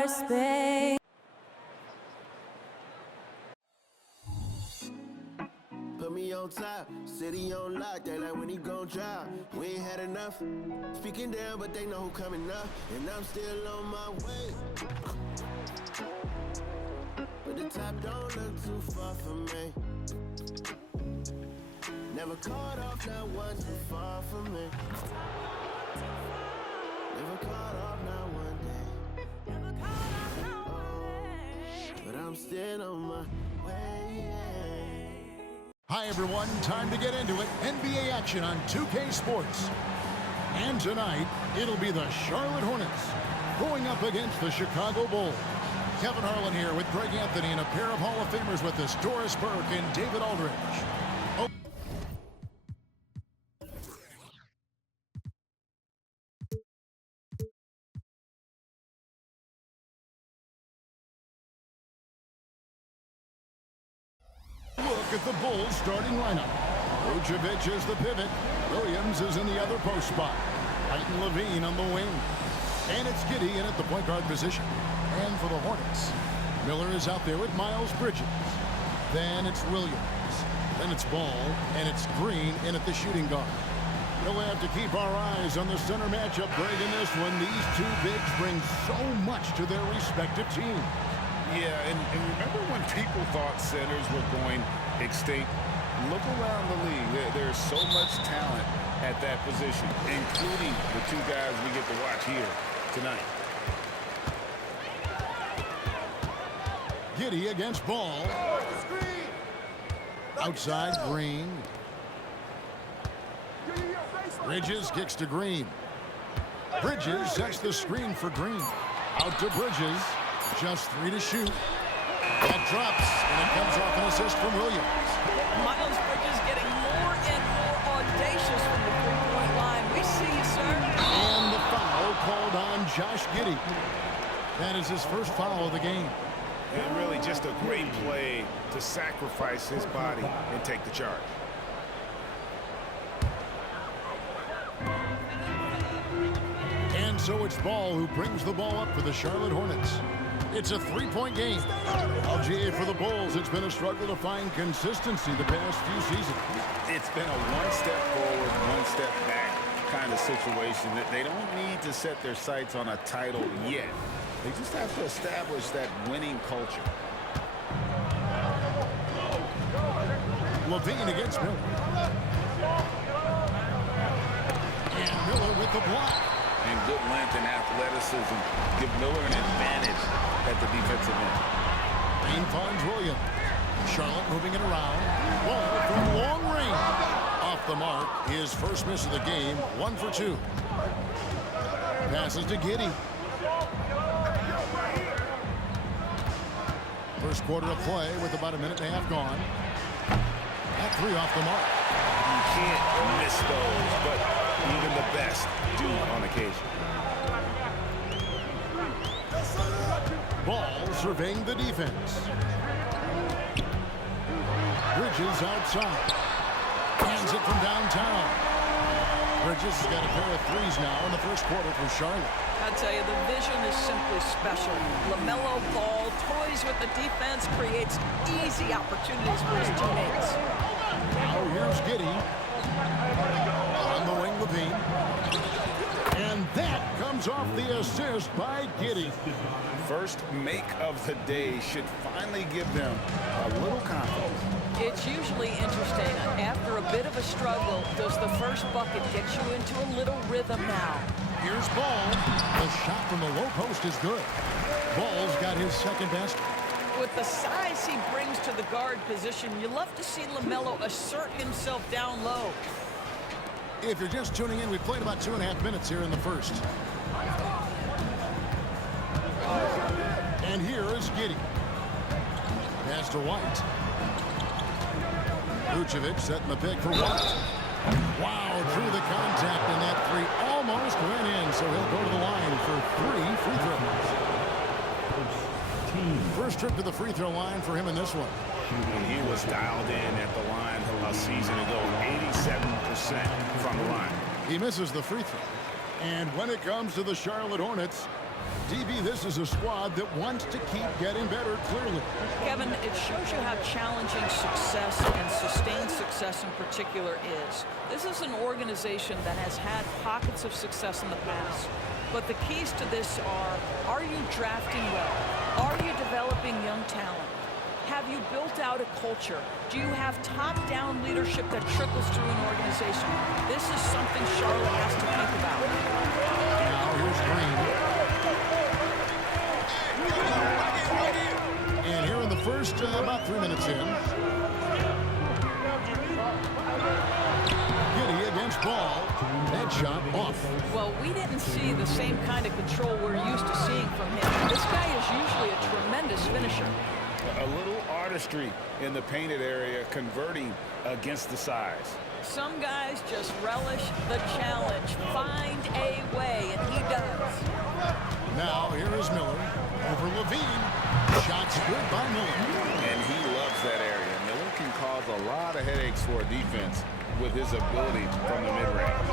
more space. Put me on top, city on lock, they like when he gon' drop. We ain't had enough, speaking down, but they know who coming up, and I'm still on my way. But the top don't look too far from me. Never caught off, not one too far from me. Never caught off, not one day. But I'm still on my way. Hi everyone, time to get into it. NBA action on 2K Sports. And tonight, it'll be the Charlotte Hornets going up against the Chicago Bulls. Kevin Harlan here with Greg Anthony and a pair of Hall of Famers with us, Doris Burke and David Aldridge. Look at the Bulls starting lineup. Vucevic is the pivot. Williams is in the other post spot. Titan Levine on the wing. And it's Giddey in at the point guard position. And for the Hornets, Miller is out there with Miles Bridges. Then it's Williams. Then it's Ball. And it's Green in at the shooting guard. We'll have to keep our eyes on the center matchup, Greg, in this one. These two bigs bring so much to their respective teams. Yeah, and remember when people thought centers were going extinct? Look around the league. There's so much talent at that position, including the two guys we get to watch here tonight. Giddey against Ball. Outside, Green. Bridges kicks to Green. Bridges sets the screen for Green. Out to Bridges. Just 3 to shoot. That drops, and it comes off an assist from Williams. Miles Bridges getting more and more audacious from the three-point line. We see you, sir. And the foul called on Josh Giddey. That is his first foul of the game. And really just a great play to sacrifice his body and take the charge. And so it's Ball who brings the ball up for the Charlotte Hornets. It's a three-point game. LGA for the Bulls. It's been a struggle to find consistency the past few seasons. It's been a one step forward, one step back kind of situation. That they don't need to set their sights on a title yet. They just have to establish that winning culture. Levine against Miller. And Miller with the block. And good length and athleticism give Miller an advantage at the defensive end. Lane finds Williams. Charlotte moving it around. Ball from long range. Off the mark. His first miss of the game. 1 for 2. Passes to Giddey. First quarter of play with about a minute and a half gone. That 3 off the mark. You can't miss those, but even the best do on occasion. Ball surveying the defense. Bridges outside. Hands it from downtown. Bridges has got a pair of threes now in the first quarter for Charlotte. I tell you, the vision is simply special. LaMelo Ball toys with the defense, creates easy opportunities for his teammates. Now here's Giddey. On the wing, Levine. And that comes off the assist by Giddey. First make of the day should finally give them a little confidence. It's usually interesting. After a bit of a struggle, does the first bucket get you into a little rhythm now? Here's Ball. The shot from the low post is good. Ball's got his second best. With the size he brings to the guard position, you love to see LaMelo assert himself down low. If you're just tuning in, we've played about 2.5 minutes here in the first. And here is Giddey. Pass to White. Vucevic setting the pick for White. Wow, through the contact, and that 3 almost went in, so he'll go to the line for 3 free throws. First trip to the free throw line for him in this one. When he was dialed in at the line a season ago, 87% from the line. He misses the free throw. And when it comes to the Charlotte Hornets, DB, this is a squad that wants to keep getting better, clearly. Kevin, it shows you how challenging success and sustained success in particular is. This is an organization that has had pockets of success in the past. But the keys to this are you drafting well? Are you developing young talent? Have you built out a culture? Do you have top-down leadership that trickles through an organization? This is something Charlotte has to think about. Now here's Green. And here in the first, about 3 minutes in. Giddy against Ball. That shot off. Well, we didn't see the same kind of control we're used to seeing from him. This guy is usually a tremendous finisher. A little artistry in the painted area, converting against the size. Some guys just relish the challenge. Find a way, and he does. Now here is Miller over Levine. Shots good by Miller. And he loves that area. Miller can cause a lot of headaches for a defense with his ability from the mid-range.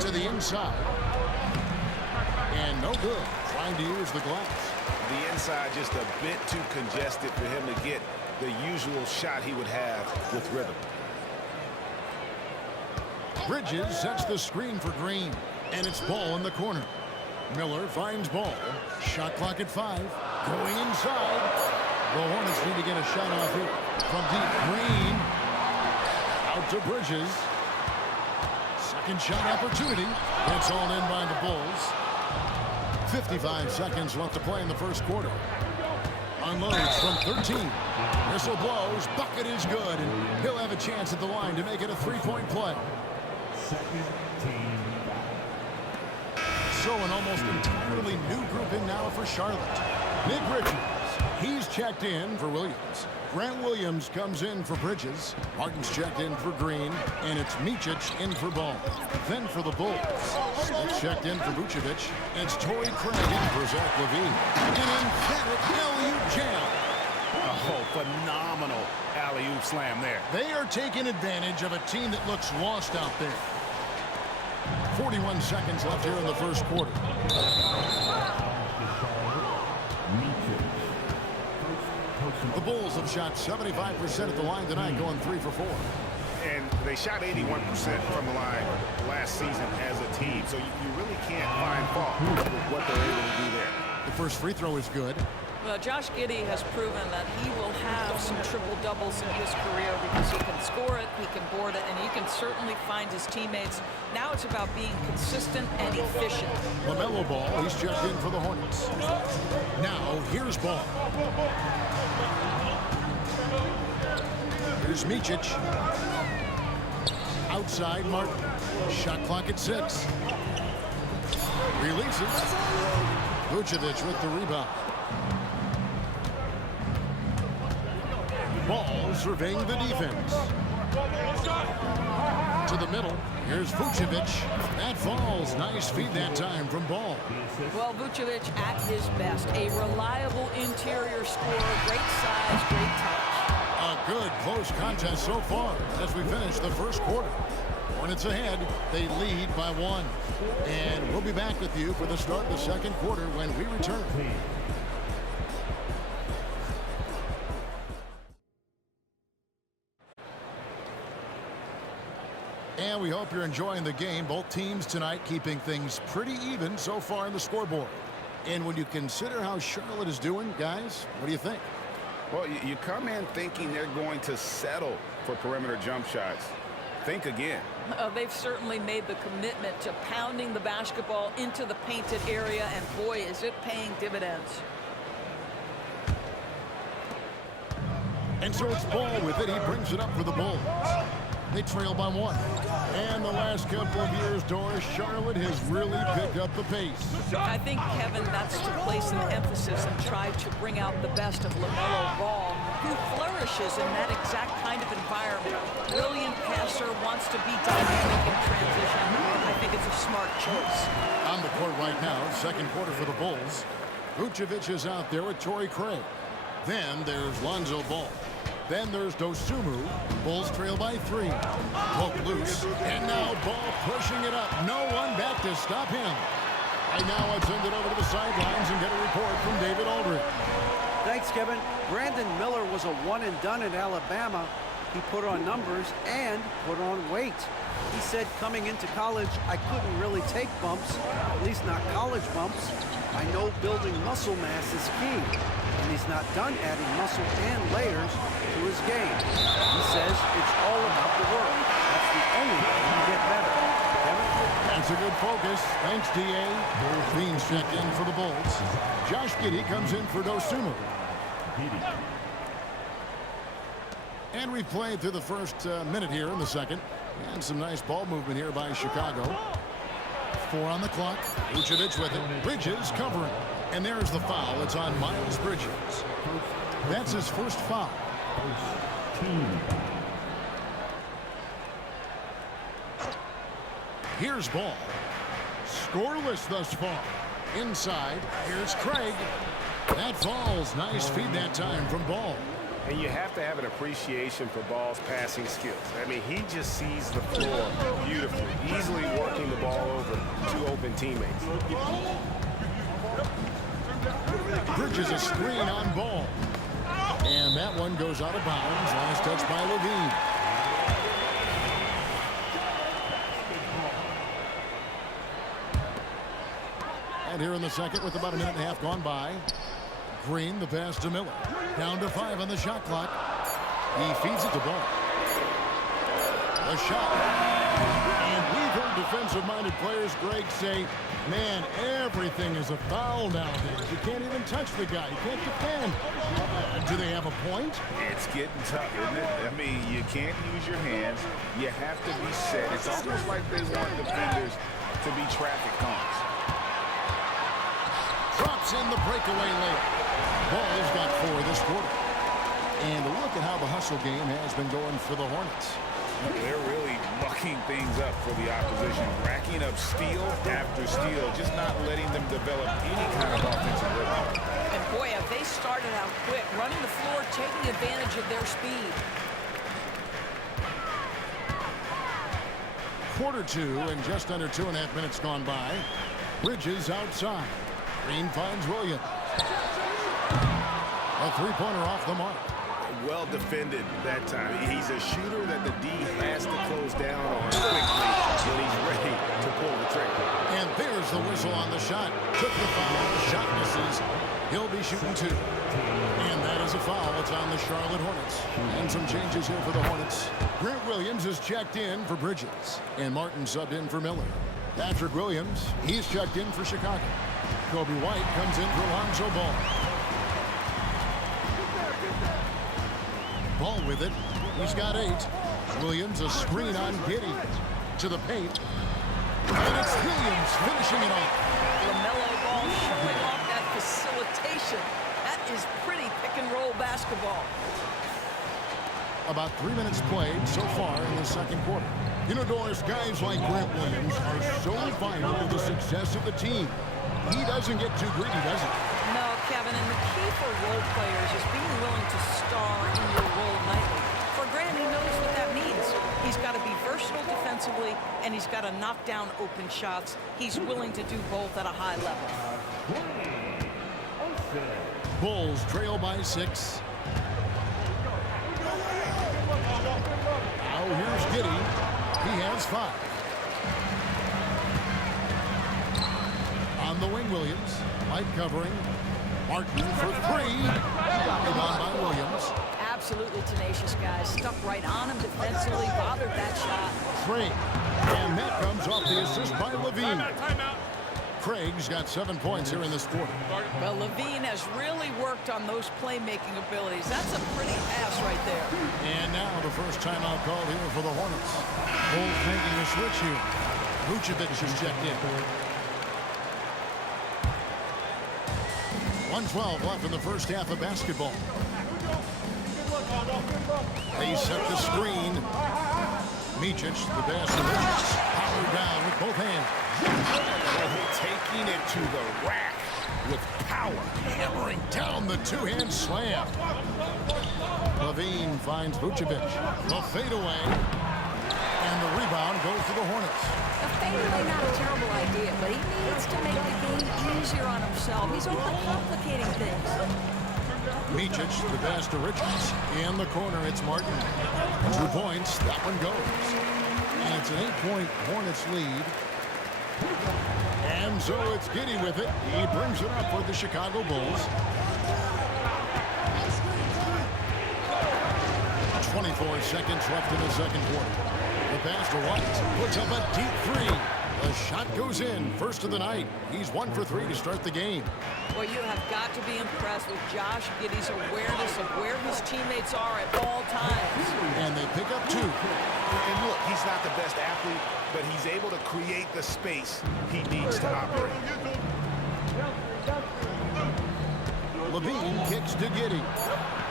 To the inside. And no good. Trying to use the glass. The inside just a bit too congested for him to get the usual shot he would have with rhythm. Bridges sets the screen for Green. And it's Ball in the corner. Miller finds Ball. Shot clock at 5. Going inside. The Hornets need to get a shot off here. From deep. Green. Out to Bridges. Second shot opportunity. It's all in by the Bulls. 55 seconds left to play in the first quarter. Unloads from 13. Whistle blows. Bucket is good. And he'll have a chance at the line to make it a three-point play. So an almost entirely new group in now for Charlotte. Nick Bridges. He's checked in for Williams. Grant Williams comes in for Bridges. Martin's checked in for Green. And it's Micic in for Ball. Then for the Bulls, it's checked in for Vucevic. And it's Torrey Craig in for Zach LaVine. An emphatic alley-oop jam. Oh, phenomenal alley-oop slam there. They are taking advantage of a team that looks lost out there. 41 seconds left here in the first quarter. The Bulls have shot 75% at the line tonight, going 3 for 4. And they shot 81% from the line last season as a team. So you really can't find fault with what they're able to do there. The first free throw is good. Well, Josh Giddey has proven that he will have some triple-doubles in his career because he can score it, he can board it, and he can certainly find his teammates. Now it's about being consistent and efficient. LaMelo Ball, he's checked in for the Hornets. Now, here's Ball. Here's Micic. Outside Martin. Shot clock at 6. Releases. Vucevic with the rebound. Ball surveying the defense. To the middle. Here's Vucevic. That falls. Nice feed that time from Ball. Well, Vucevic at his best. A reliable interior scorer. Great size, great touch. A good close contest so far as we finish the first quarter. Hornets ahead. They lead by 1. And we'll be back with you for the start of the second quarter when we return. And we hope you're enjoying the game. Both teams tonight keeping things pretty even so far in the scoreboard. And when you consider how Charlotte is doing, guys, what do you think? Well, you come in thinking they're going to settle for perimeter jump shots. Think again. They've certainly made the commitment to pounding the basketball into the painted area, and boy, is it paying dividends. And so it's Ball with it. He brings it up for the Bulls. They trail by 1. And the last couple of years, Doris, Charlotte has really picked up the pace. I think, Kevin, that's to place an emphasis and try to bring out the best of LaMelo Ball, who flourishes in that exact kind of environment. Brilliant passer, wants to be dynamic in transition. I think it's a smart choice. On the court right now, second quarter for the Bulls. Vucevic is out there with Torrey Craig. Then there's Lonzo Ball. Then there's Dosumu. Bulls trail by 3. Poke loose. And now Ball pushing it up. No one back to stop him. And now let's send it over to the sidelines and get a report from David Aldridge. Thanks, Kevin. Brandon Miller was a one-and-done in Alabama. He put on numbers and put on weight. He said coming into college, I couldn't really take bumps, at least not college bumps. I know building muscle mass is key, and he's not done adding muscle and layers to his game. He says it's all about the work. That's the only way to get better. Kevin? That's a good focus. Thanks, D.A. Beans checked in for the Bulls. Josh Giddey comes in for Dosunmu. And we've played through the first minute here in the second. And some nice ball movement here by Chicago. 4 on the clock. Vucevic with it. Bridges covering. And there's the foul. It's on Miles Bridges. That's his first foul. Here's Ball. Scoreless thus far. Inside. Here's Craig. That falls. Nice feed that time from Ball. And you have to have an appreciation for Ball's passing skills. I mean, he just sees the floor beautifully, easily working the ball over 2 open teammates. Bridges a screen on Ball. And that one goes out of bounds. Last touch by Levine. And here in the second with about a minute and a half gone by. Green, the pass to Miller. Down to 5 on the shot clock. He feeds it to Ball. The shot. And we've heard defensive-minded players, Greg, say, man, everything is a foul nowadays. You can't even touch the guy. You can't defend. Do they have a point? It's getting tough, isn't it? I mean, you can't use your hands. You have to be set. It's almost like they want defenders to be traffic cones. Drops in the breakaway layup. Ball's got 4 this quarter. And look at how the hustle game has been going for the Hornets. They're really mucking things up for the opposition, racking up steal after steal, just not letting them develop any kind of offensive rhythm. And boy, have they started out quick, running the floor, taking advantage of their speed. Quarter 2 and just under 2.5 minutes gone by. Bridges outside. Green finds Williams. A 3-pointer off the mark. Well defended that time. He's a shooter that the D has to close down on quickly when he's ready to pull the trigger. And there's the whistle on the shot. Took the foul. Shot misses. He'll be shooting 2. And that is a foul. It's on the Charlotte Hornets. And some changes here for the Hornets. Grant Williams is checked in for Bridges. And Martin subbed in for Miller. Patrick Williams, he's checked in for Chicago. Kobe White comes in for Lonzo Ball. Ball with it. He's got 8. Williams a screen on Giddey. To the paint. And it's Williams finishing it off. LaMelo Ball showing off that facilitation. That is pretty pick-and-roll basketball. About 3 minutes played so far in the second quarter. You know, Doris, guys like Grant Williams are so vital to the success of the team. He doesn't get too greedy, does he? No, Kevin, and the key for role players is being willing to star in your role nightly. For Grant, he knows what that means. He's got to be versatile defensively, and he's got to knock down open shots. He's willing to do both at a high level. Bulls trail by 6. Now here's Giddey. He has 5. On the wing, Williams. Light covering. Martin for 3. Rebound by Williams. Absolutely tenacious, guys. Stuck right on him defensively, bothered that shot. Craig. And that comes off the assist by Levine. Craig's got 7 points here in this quarter. Well, Levine has really worked on those playmaking abilities. That's a pretty pass right there. And now the first timeout called here for the Hornets. Bulls making a switch here. Vucevic is checked in. 1:12 left in the first half of basketball. They set the screen. Micic, the pass to Bridges. Powered down with both hands. Taking it to the rack with power. Hammering down the two-hand slam. Levine finds Vucevic. The fadeaway. And the rebound goes to the Hornets. A fadeaway, not a terrible idea, but he needs to make the game easier on himself. He's overcomplicating things. Micic, the pass to Richards. In the corner, it's Martin. 2 points, that one goes. And it's an 8-point Hornets lead. And so it's Giddey with it. He brings it up for the Chicago Bulls. 24 seconds left in the second quarter. The pass to White puts up a deep three. The shot goes in. First of the night. He's 1 for 3 to start the game. Well, you have got to be impressed with Josh Giddey's awareness of where his teammates are at all times. And they pick up 2. And look, he's not the best athlete, but he's able to create the space he needs to operate. Levine kicks to Giddey.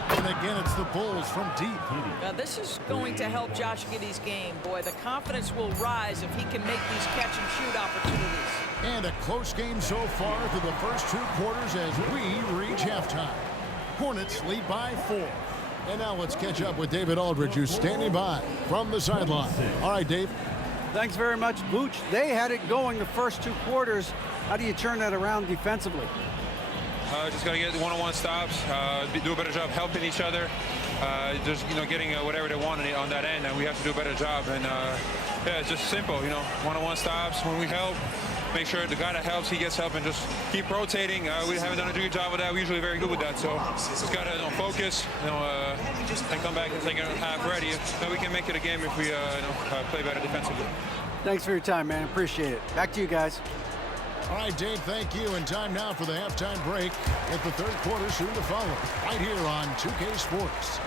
And again, it's the Bulls from deep. Now, this is going to help Josh Giddey's game. Boy, the confidence will rise if he can make these catch-and-shoot opportunities. And a close game so far through the first 2 quarters as we reach halftime. Hornets lead by 4. And now let's catch up with David Aldridge, who's standing by from the sideline. All right, Dave. Thanks very much, Booch. They had it going the first 2 quarters. How do you turn that around defensively? Just got to get one-on-one stops, do a better job helping each other, just, getting whatever they want on that end, and we have to do a better job. And, yeah, it's just simple, one-on-one stops. When we help, make sure the guy that helps, he gets help, and just keep rotating. We haven't done a good job with that. We're usually very good with that, so just got to focus, and come back and second half ready. Then we can make it a game if we play better defensively. Thanks for your time, man. Appreciate it. Back to you guys. All right, Dave, thank you. And time now for the halftime break. With the third quarter soon to follow, right here on 2K Sports.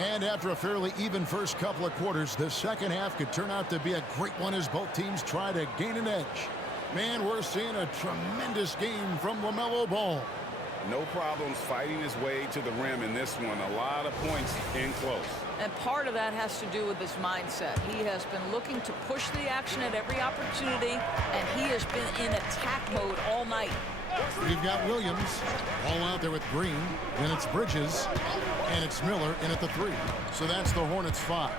And after a fairly even first couple of quarters, the second half could turn out to be a great one as both teams try to gain an edge. Man, we're seeing a tremendous game from LaMelo Ball. No problems fighting his way to the rim in this one. A lot of points in close. And part of that has to do with his mindset. He has been looking to push the action at every opportunity, and he has been in attack mode all night. We've got Williams all out there with Green. Then it's Bridges, and it's Miller in at the 3. So that's the Hornets 5.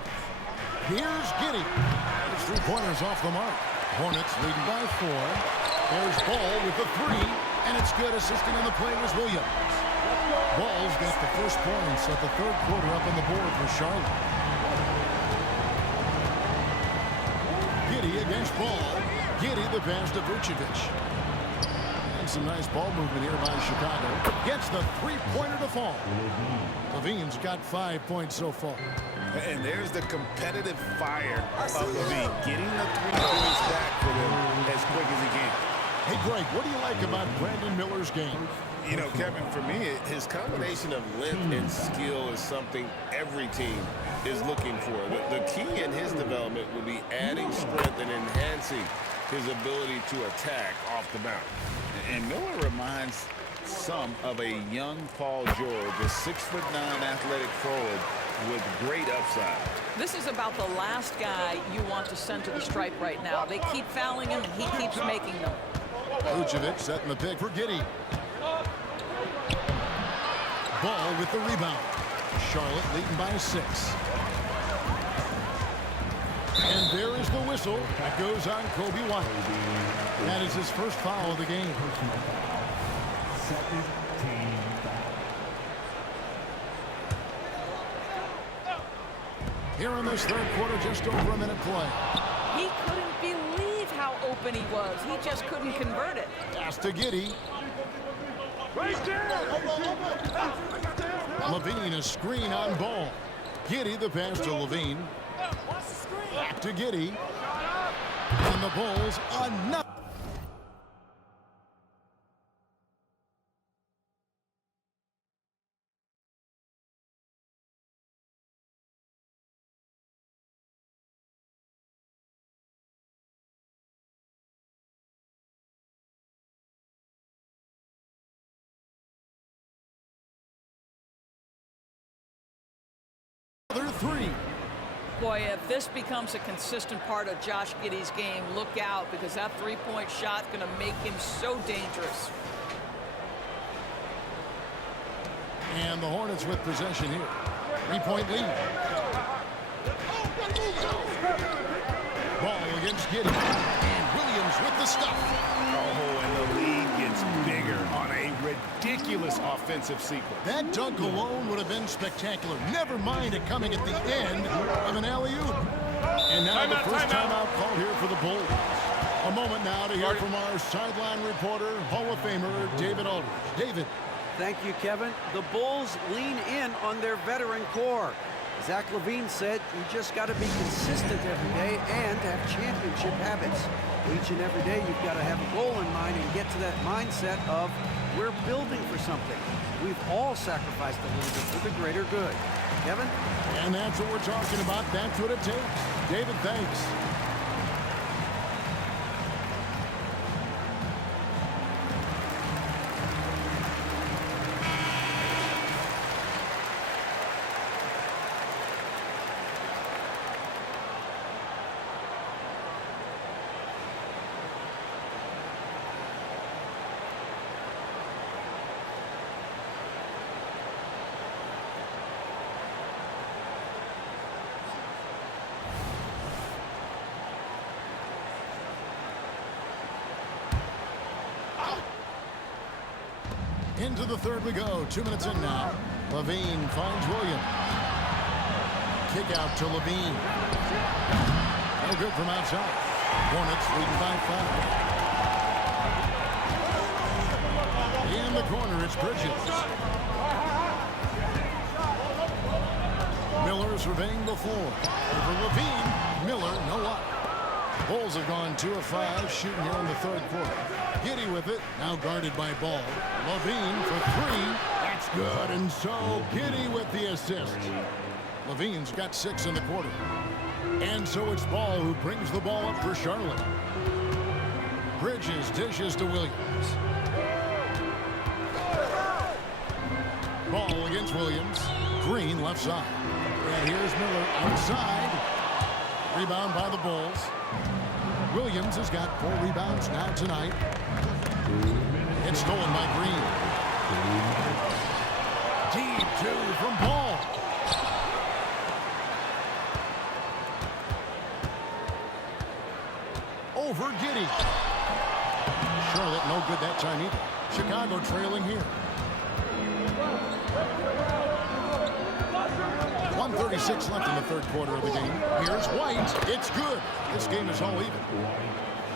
Here's Giddey. His 3-pointers off the mark. Hornets leading by 4. There's Ball with the 3, and it's good. Assisting on the play was Williams. Ball's got the first points of the third quarter up on the board for Charlotte. Giddey against Ball. Giddey the pass to Vucevic. Some nice ball movement here by Chicago. Gets the 3-pointer to fall. Levine's got 5 points so far. And there's the competitive fire of Levine, getting the 3 points back for them as quick as he can. Hey, Greg, what do you like about Brandon Miller's game? You know, Kevin, for me, his combination of length and skill is something every team is looking for. The key in his development will be adding strength and enhancing his ability to attack off the bounce. And Miller reminds some of a young Paul George, a 6'9" athletic forward with great upside. This is about the last guy you want to send to the stripe right now. They keep fouling him, and he keeps making them. Vucevic setting the pick for Giddey. Ball with the rebound. Charlotte leading by 6. And there is the whistle. That goes on Kobe White. That is his first foul of the game. Here in this third quarter, just over a minute play. He open he was. He just couldn't convert it. Pass to Giddey. Levine, a screen on ball. Giddey, the pass to Levine. Back to Giddey. And the Bulls, another. Three. Boy, if this becomes a consistent part of Josh Giddey's game, look out, because that three-point shot's going to make him so dangerous. And the Hornets with possession here. 3-point lead. Ball against Giddey. And Williams with the stuff. Oh, and the lead gets bigger on a ridiculous offensive sequence. That dunk alone would have been spectacular. Never mind it coming at the end of an alley-oop. And now the first timeout called here for the Bulls. A moment now to hear from our sideline reporter, Hall of Famer David Aldridge. David. Thank you, Kevin. The Bulls lean in on their veteran core. Zach LaVine said, you just got to be consistent every day and have championship habits. Each and every day, you've got to have a goal in mind and get to that mindset of, we're building for something. We've all sacrificed a little bit for the greater good. Kevin? And that's what we're talking about. That's what it takes. David, thanks. Into the third we go. 2 minutes in now. Levine finds Williams. Kick out to Levine. No good from outside. Hornets leading by 5. In the corner, it's Bridges. Miller surveying the floor. Over Levine. Miller, no luck. Bulls have gone 2 of 5 shooting here in the third quarter. Giddey with it, now guarded by Ball. Levine for 3. That's good, and so Giddey with the assist. Levine's got 6 in the quarter. And so it's Ball who brings the ball up for Charlotte. Bridges dishes to Williams. Ball against Williams. Green left side. And here's Miller outside. Rebound by the Bulls. Williams has got 4 rebounds now tonight. It's stolen by Green. Deep 2 from Ball. Over Giddey. Charlotte no good that time either. Chicago trailing here. 1:36 left in the third quarter of the game. Here's White. It's good. This game is all even.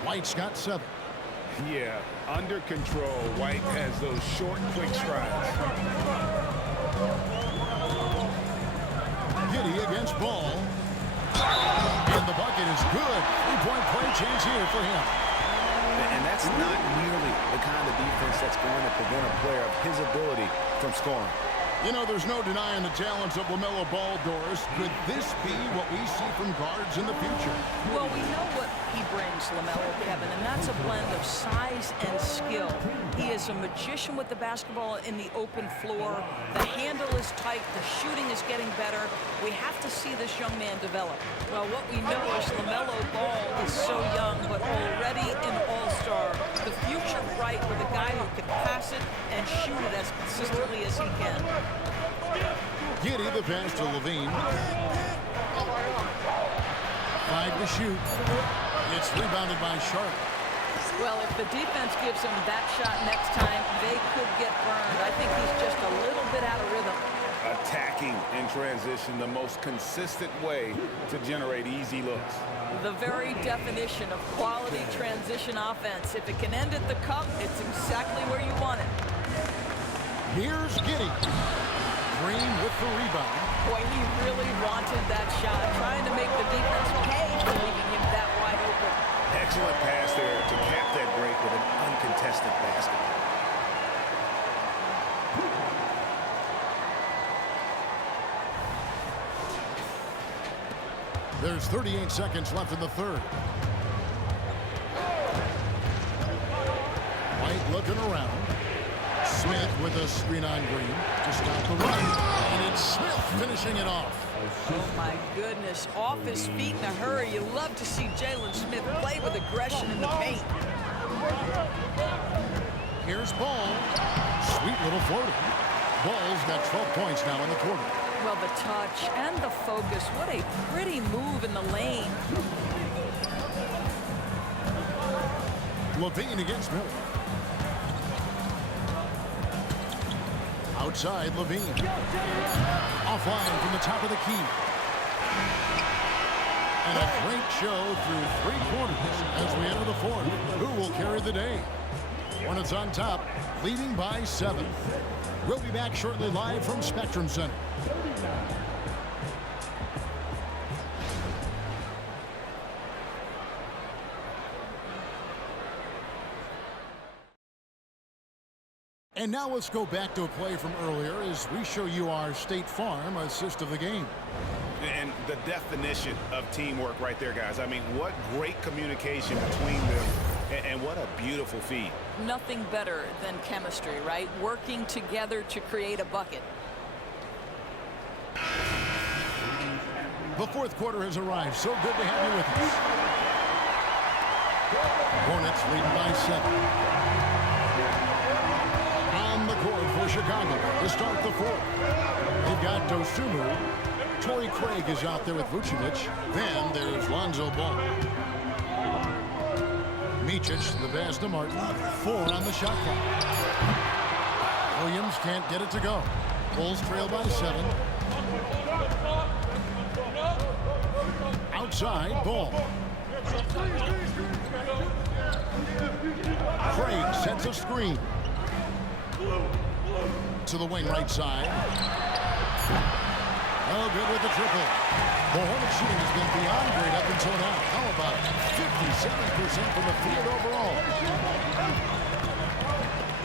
White's got 7. Yeah, under control. White has those short, quick strides. Giddey against Ball. And the bucket is good. 3-point play chance here for him. And that's not nearly the kind of defense that's going to prevent a player of his ability from scoring. You know, there's no denying the talents of LaMelo Ball, Doris. Could this be what we see from guards in the future? Well, we know what he brings, LaMelo, Kevin, and that's a blend of size and skill. He is a magician with the basketball in the open floor. The handle is tight. The shooting is getting better. We have to see this young man develop. Well, what we know is LaMelo Ball is so young, but already an all-star. The future bright with a guy who can pass it and shoot it as consistently as he can. Giddey the pass to Levine. 5 to shoot. It's rebounded by Sharp. Well, if the defense gives him that shot next time, they could get burned. I think he's just a little bit out of rhythm. attacking in transition, the most consistent way to generate easy looks. The very definition of quality transition offense. If it can end at the cup, it's exactly where you want it. Here's Giddey. Green with the rebound. Boy, he really wanted that shot, trying to make the defense pay for leaving him that wide open. Excellent pass there to cap that break with an uncontested basket. There's 38 seconds left in the third. White looking around. Smith with a screen on Green to stop the run. And it's Smith finishing it off. Oh, my goodness. Off his feet in a hurry. You love to see Jalen Smith play with aggression in the paint. Here's Ball. Sweet little floater. Ball's got 12 points now in the quarter. Well, the touch and the focus. What a pretty move in the lane. Levine against Miller. Outside, Levine. Offline from the top of the key. And a great show through 3 quarters as we enter the fourth. Who will carry the day? Hornets on top, leading by 7. We'll be back shortly live from Spectrum Center. And now let's go back to a play from earlier as we show you our State Farm assist of the game. And the definition of teamwork right there, guys. I mean, what great communication between them, and what a beautiful feed. Nothing better than chemistry, right? Working together to create a bucket. The fourth quarter has arrived. So good to have you with us. Hornets leading by 7. On the court for Chicago to start the fourth. They've got Dosumu. Torrey Craig is out there with Vucevic. Then there's Lonzo Ball. Micic, the pass to Martin. 4 on the shot clock. Williams can't get it to go. Bulls trail by 7. Outside, Ball. Craig sets a screen. To the wing right side. Oh, good with the triple. The Hornets shooting has been beyond great up until now. How about 57% from the field overall?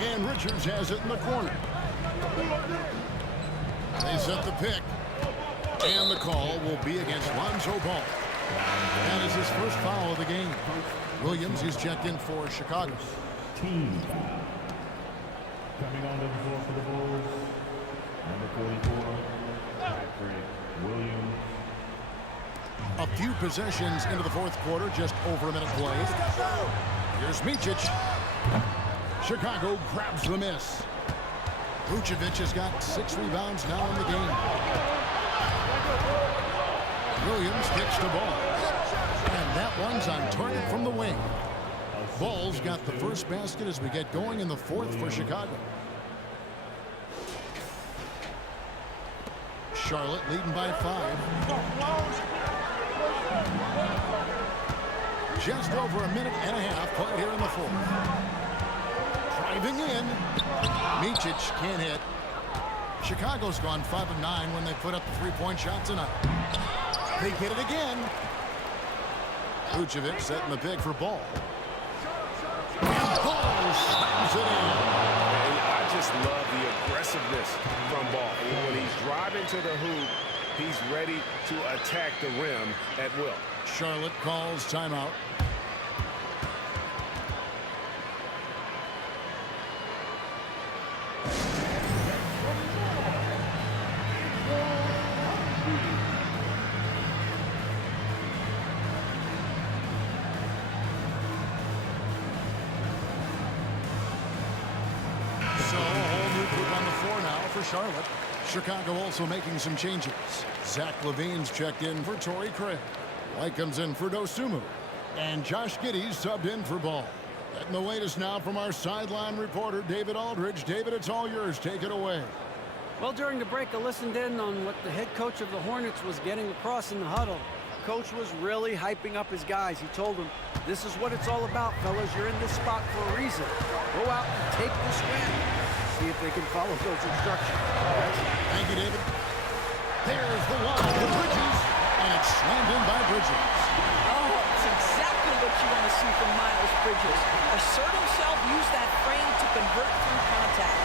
And Richards has it in the corner. They set the pick. And the call will be against Lonzo Ball. That is his first foul of the game. Williams is checked in for Chicago. Team coming on the floor for the Bulls, number 44, Patrick Williams. A few possessions into the fourth quarter, just over a minute played. Here's Micic. Chicago grabs the miss. Vucevic has got 6 rebounds now in the game. Williams kicks the ball. And that one's on target from the wing. Ball's got the first basket as we get going in the fourth for Chicago. Charlotte leading by 5. Just over a minute and a half played here in the fourth. Driving in. Micic can't hit. Chicago's gone 5 of 9 when they put up the 3-point shot tonight. They get it again. Vucevic setting the pick for Ball. And Ball slams it in. And I just love the aggressiveness from Ball. When he's driving to the hoop, he's ready to attack the rim at will. Charlotte calls timeout. So a whole new group on the floor now for Charlotte. Chicago also making some changes. Zach LaVine's checked in for Torrey Craig. White comes in for Dosumu. And Josh Giddey's subbed in for Ball. Getting the latest now from our sideline reporter, David Aldridge. David, it's all yours. Take it away. Well, during the break, I listened in on what the head coach of the Hornets was getting across in the huddle. Coach was really hyping up his guys. He told them, this is what it's all about, fellas. You're in this spot for a reason. Go out and take this win. See if they can follow those instructions. Thank you, David. There's the line to Bridges, and it's slammed in by Bridges. Oh, it's exactly what you want to see from Miles Bridges. Assert himself, use that frame to convert through contact.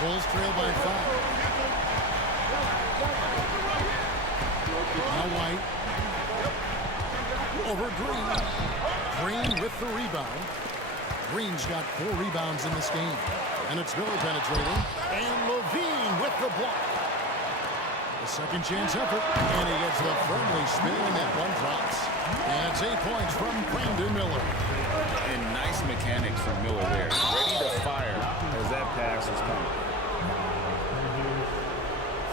Bulls trail by 5. Now White. Over Green. Green with the rebound. Green's got 4 rebounds in this game. And it's Miller penetrating. And Levine with the block. A second chance effort. And he gets the friendly spin, and that one drops. And it's 8 points from Brandon Miller. And nice mechanics from Miller there. Ready to fire as that pass is coming.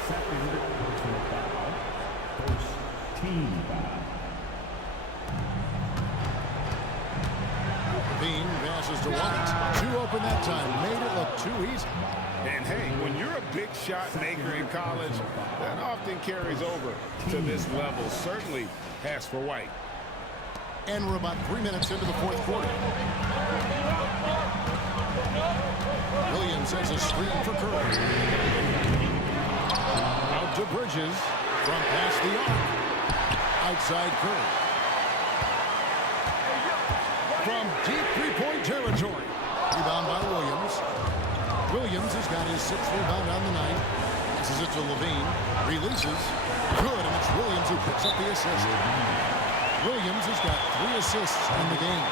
Second personal foul. First team foul. Levine passes to White. 2 open that time. Made it look too easy. And hey, when you're a big shot maker in college, that often carries over to this level. Certainly has for White. And we're about 3 minutes into the fourth quarter. Williams has a screen for Curry. Out to Bridges from past the arc. Outside Curry. From deep three-point territory. Rebound by Williams. Williams has got his 6th rebound on the night. Passes it to Levine. Releases. Good, and it's Williams who picks up the assist. Williams has got 3 assists in the game.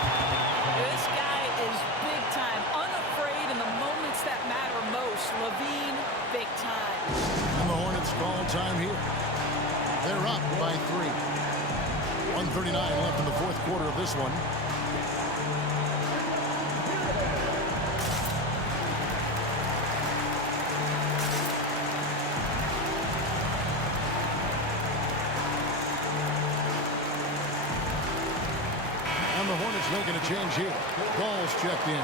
This guy is big time, unafraid in the moments that matter most. Levine, big time. And the Hornets call time here. They're up by 3. 1:39 left in the fourth quarter of this one. And the Hornets making a change here. Ball's checked in.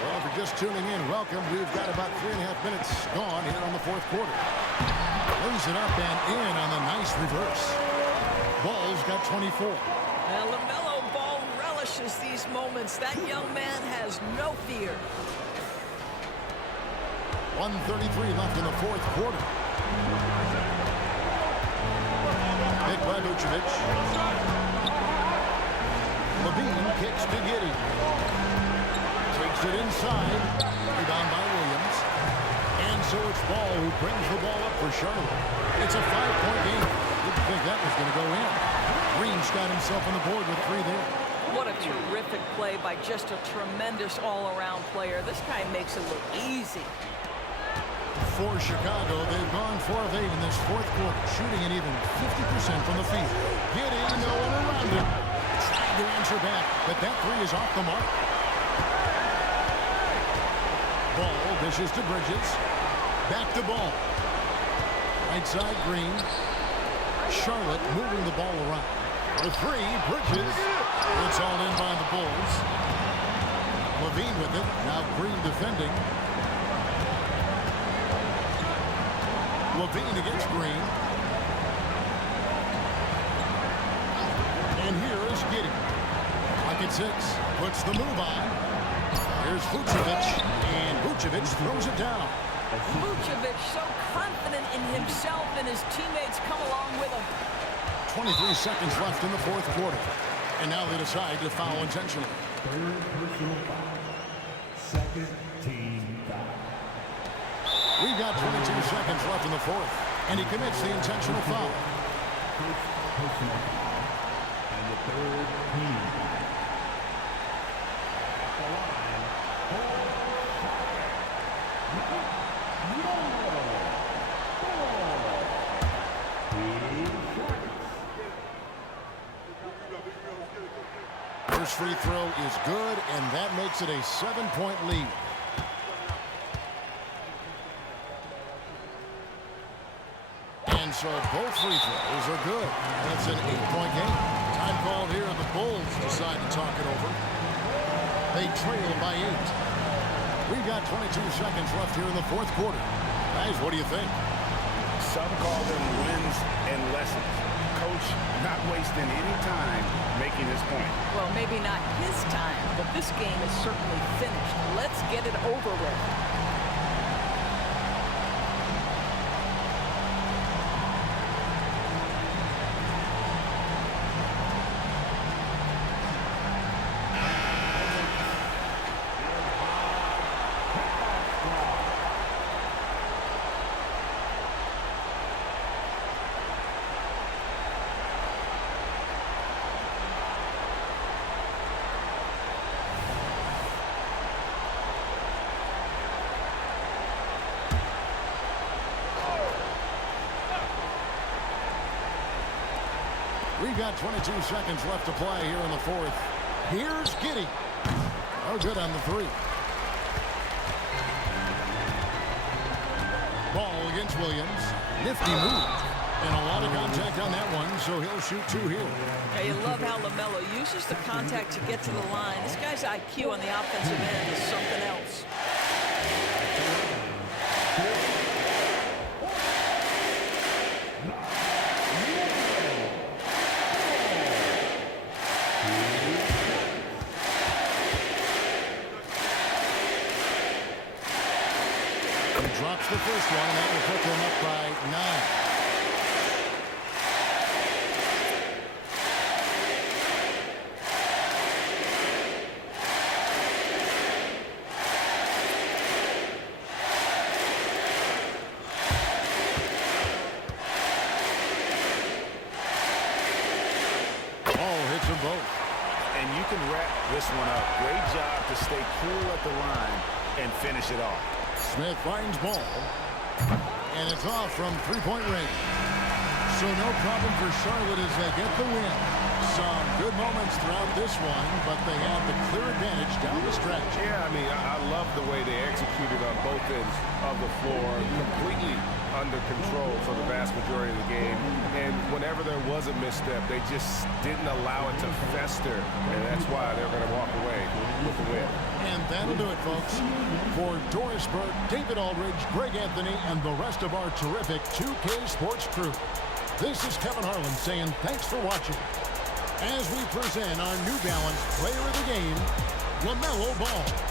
Well, if you're just tuning in, welcome. We've got about 3.5 minutes gone here on the fourth quarter. Lays it up and in on the nice reverse. Ball's got 24. Now, LaMelo Ball relishes these moments. That young man has no fear. 1:33 left in the fourth quarter. Pick by Vucevic. Levine kicks to Giddey. Takes it inside. Rebound by Williams. And so it's Ball who brings the ball up for Charlotte. It's a 5-point game. Didn't think that was going to go in. Green's got himself on the board with 3 there. What a terrific play by just a tremendous all-around player. This guy makes it look easy. For Chicago, they've gone 4 of 8 in this fourth quarter, shooting an even 50% from the field. Giddey, no one around him. Trying to answer back, but that 3 is off the mark. Ball dishes to Bridges. Back to Ball. Right side, Green. Charlotte moving the ball around. The 3, Bridges. It's all in by the Bulls. Levine with it. Now Green defending. Levine against Green. And here is Giddey. Pocket 6. Puts the move on. Here's Vucevic. And Vucevic throws it down. Vucevic so confident in himself, and his teammates come along with him. 23 seconds left in the fourth quarter. And now they decide to foul intentionally. Third personal foul. Second team foul. We've got 22 seconds left in the fourth. And he commits the intentional foul. First personal foul. And the third team foul. At the line, First free throw is good, and that makes it a 7-point lead. And so both free throws are good. That's an 8-point game. Time called here, and the Bulls decide to talk it over. They trail by 8. We've got 22 seconds left here in the fourth quarter. Guys, what do you think? Some call them wins and lessons. Coach not wasting any time making his point. Well, maybe not his time, but this game is certainly finished. Let's get it over with. We've got 22 seconds left to play here in the fourth. Here's Giddey. Oh, good on the three. Ball against Williams. Nifty move. And a lot of contact on that one, so he'll shoot 2 here. Yeah, you love how LaMelo uses the contact to get to the line. This guy's IQ on the offensive end is something else. Drops the first one, and that will put them up by 9. Ball hits them both. And you can wrap this one up. Great job to stay cool at the line and finish it off. Smith finds ball, and it's off from three-point range. So no problem for Charlotte as they get the win. Some good moments throughout this one, but they have the clear advantage down the stretch. Yeah, I mean, I love the way they executed on both ends of the floor, completely under control for the vast majority of the game. And whenever there was a misstep, they just didn't allow it to fester, and that's why they're going to walk away with the win. And that'll do it, folks. For Doris Burke, David Aldridge, Greg Anthony, and the rest of our terrific 2K Sports crew, this is Kevin Harlan saying thanks for watching as we present our New Balance Player of the Game, LaMelo Ball.